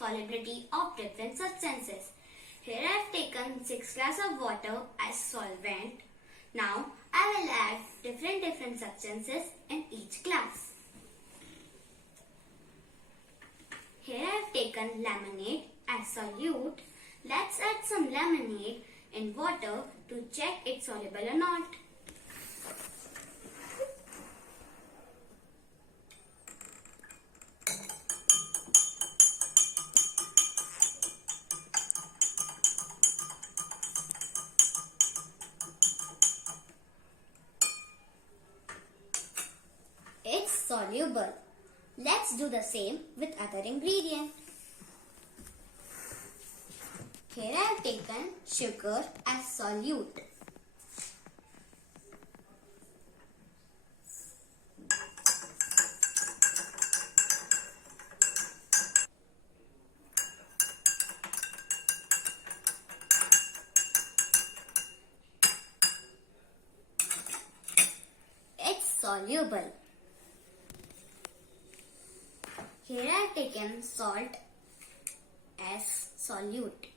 solubility of different substances. Here I have taken 6 glasses of water as solvent. Now I will add different substances in each glass. Here I have taken lemonade as solute. Let's add some lemonade in water to check it's soluble or not. It's soluble. Let's do the same with other ingredient. Here I have taken sugar as solute. It's soluble. Here I have taken salt as solute.